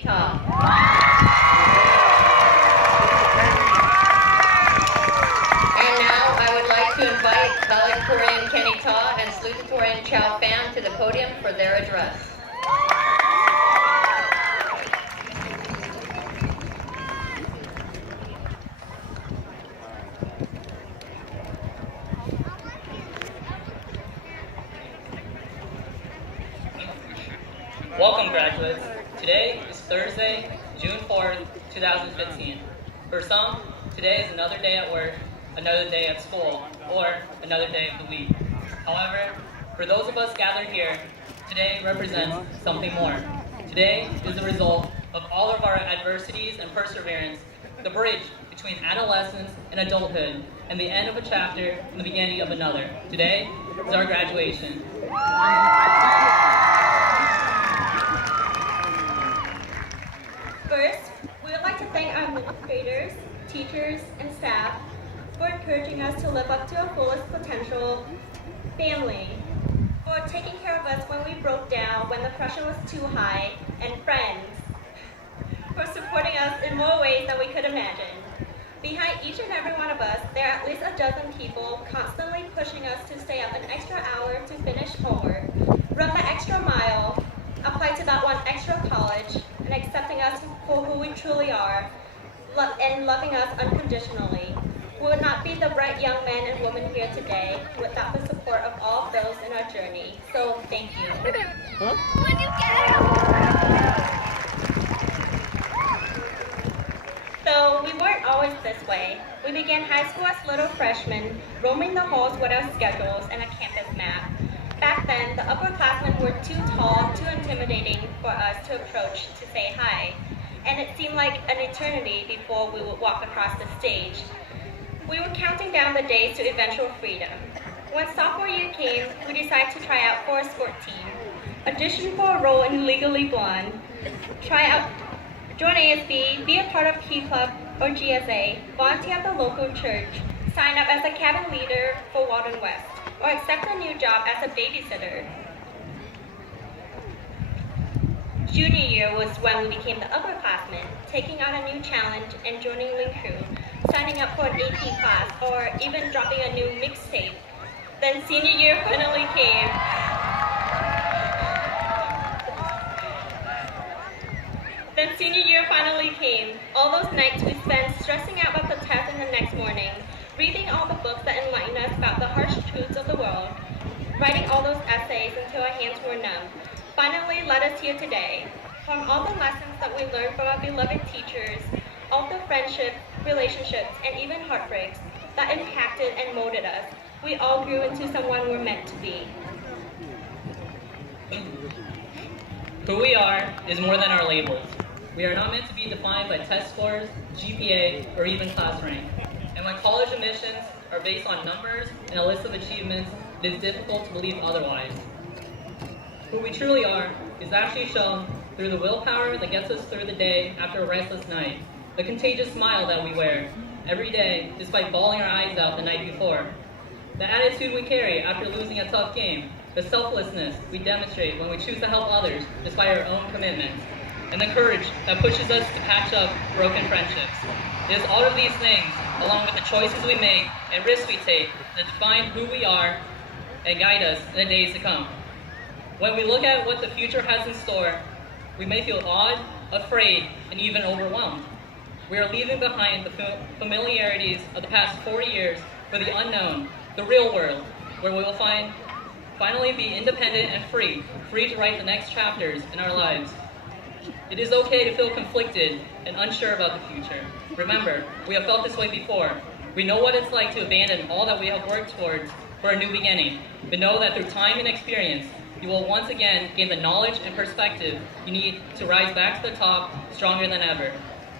Chau. And now I would like to invite valedictorian Kenny Ta and salutatorian Chau Fan to the podium for their address. Welcome, graduates. Today is Thursday, June 4th, 2015. For some, today is another day at work, another day at school, or another day of the week. However, for those of us gathered here, today represents something more. Today is the result of all of our adversities and perseverance, the bridge between adolescence and adulthood, and the end of a chapter and the beginning of another. Today is our graduation. First, we would like to thank our administrators, teachers, and staff for encouraging us to live up to our fullest potential, family, for taking care of us when we broke down, when the pressure was too high, and friends, for supporting us in more ways than we could imagine. Behind each and every one of us, there are at least a dozen people constantly pushing us to stay up an extra hour to finish homework, run the extra mile, apply to that one extra college, and accepting us for who we truly are, and loving us unconditionally. We would not be the bright young men and women here today without the support of all of those in our journey. So thank you. So we weren't always this way. We began high school as little freshmen, roaming the halls with our schedules and a campus map. Back then, the upperclassmen were too tall, too intimidating for us to approach to say hi, and it seemed like an eternity before we would walk across the stage. We were counting down the days to eventual freedom. When sophomore year came, we decided to try out for a sport team, audition for a role in Legally Blonde, try out, join ASB, be a part of Key Club or GSA, volunteer at the local church, sign up as a cabin leader for Walden West, or accept a new job as a babysitter. Junior year was when we became the upperclassmen, taking on a new challenge and joining Link Crew, signing up for an AP class, or even dropping a new mixtape. Then senior year finally came. All those nights we spent stressing out about the test in the next morning, reading all the books that enlighten us about the harsh truths of the world, writing all those essays until our hands were numb, finally led us here today. From all the lessons that we learned from our beloved teachers, all the friendships, relationships, and even heartbreaks that impacted and molded us, we all grew into someone we're meant to be. Who we are is more than our labels. We are not meant to be defined by test scores, GPA, or even class rank. And when college admissions are based on numbers and a list of achievements, it is difficult to believe otherwise. Who we truly are is actually shown through the willpower that gets us through the day after a restless night, the contagious smile that we wear every day despite bawling our eyes out the night before, the attitude we carry after losing a tough game, the selflessness we demonstrate when we choose to help others despite our own commitments, and the courage that pushes us to patch up broken friendships. It is all of these things, along with the choices we make and risks we take, that define who we are and guide us in the days to come. When we look at what the future has in store, we may feel awed, afraid, and even overwhelmed. We are leaving behind the familiarities of the past 4 years for the unknown, the real world, where we will finally be independent and free to write the next chapters in our lives. It is okay to feel conflicted and unsure about the future. Remember, we have felt this way before. We know what it's like to abandon all that we have worked towards for a new beginning, but know that through time and experience, you will once again gain the knowledge and perspective you need to rise back to the top stronger than ever.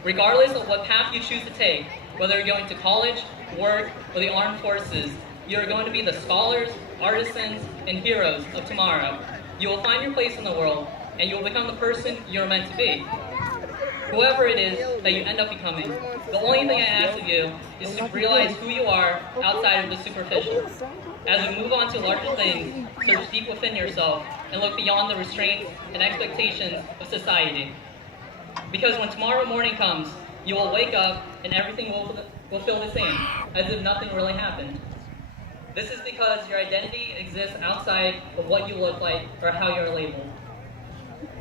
Regardless of what path you choose to take, whether you're going to college, work, or the armed forces, you are going to be the scholars, artisans, and heroes of tomorrow. You will find your place in the world, and you will become the person you're meant to be. Whoever it is that you end up becoming, the only thing I ask of you is to realize who you are outside of the superficial. As we move on to larger things, search deep within yourself and look beyond the restraints and expectations of society. Because when tomorrow morning comes, you will wake up and everything will feel the same, as if nothing really happened. This is because your identity exists outside of what you look like or how you're labeled.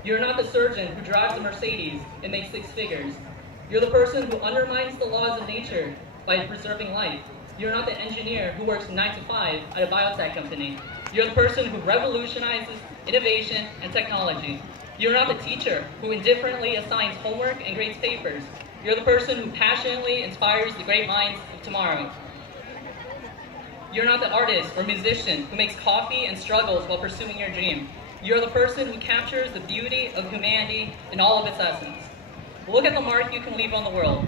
You're not the surgeon who drives a Mercedes and makes six figures. You're the person who undermines the laws of nature by preserving life. You're not the engineer who works 9 to 5 at a biotech company. You're the person who revolutionizes innovation and technology. You're not the teacher who indifferently assigns homework and grades papers. You're the person who passionately inspires the great minds of tomorrow. You're not the artist or musician who makes coffee and struggles while pursuing your dream. You're the person who captures the beauty of humanity in all of its essence. Look at the mark you can leave on the world,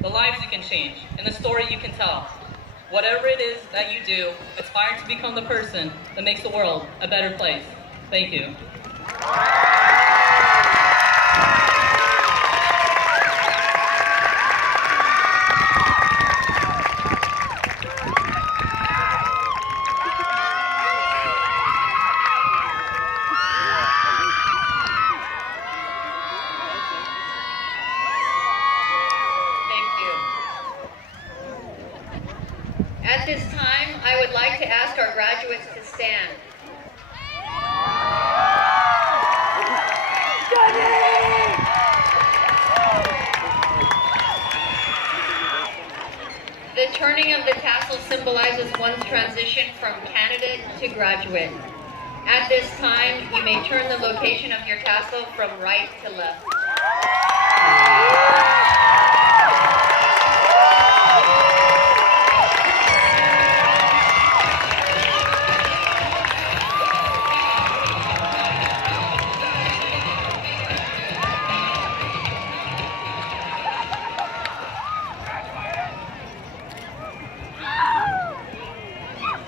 the lives you can change, and the story you can tell. Whatever it is that you do, aspire to become the person that makes the world a better place. Thank you. At this time, I would like to ask our graduates to stand. The turning of the tassel symbolizes one's transition from candidate to graduate. At this time, you may turn the location of your tassel from right to left.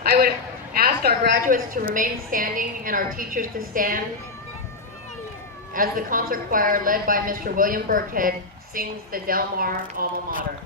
I would ask our graduates to remain standing and our teachers to stand as the concert choir led by Mr. William Burkhead sings the Del Mar Alma Mater.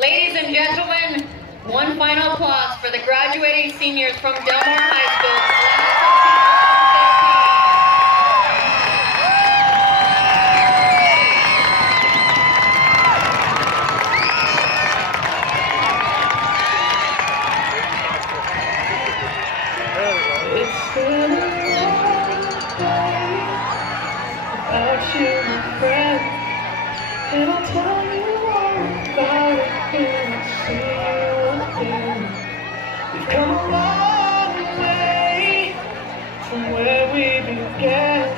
Ladies and gentlemen, one final applause for the graduating seniors from Del Mar High School, It's been a long day without you, my friend, and I'll tell you all about it when I see you again. We've come a long way from where we began.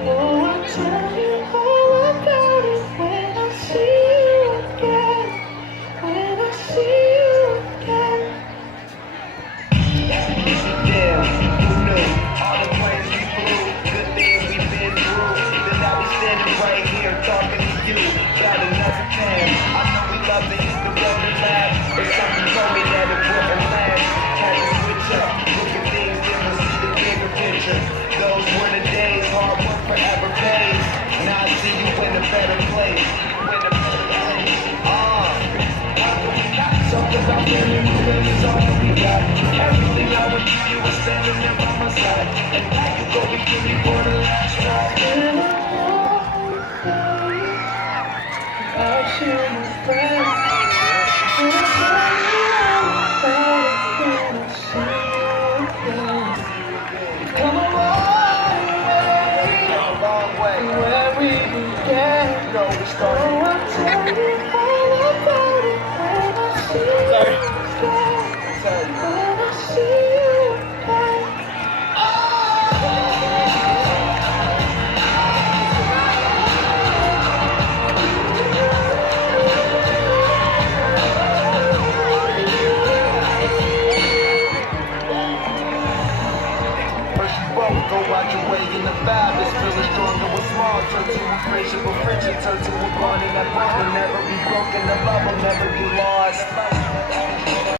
Oh, I'll tell you all about it when I see you again. When I see you again. Yeah, who knew? All the planes we flew, good things we've been through. Then now we standing right here talking to you about another time. I know we love to hit the road and laugh, but something told me that it wouldn't last. Had to switch up, look at things different, see the bigger picture. Those were the days, hard work forever pays. Now I see you in a better place. In a better place. Something about feeling good is all we got. Everything I went through, you were standing there by my side. And now you go with me for the last ride. Been a long day without you, my friend. And I'll tell you all about it when I see you again. We've come a long way we started. Oh, I'll tell you all about it when I see you again. When I see you again. First you broke, go out your way in the vibe. This feeling stronger with small. Turn to a friendship, turn to a bond in that bond will never be broken. The love will never be lost.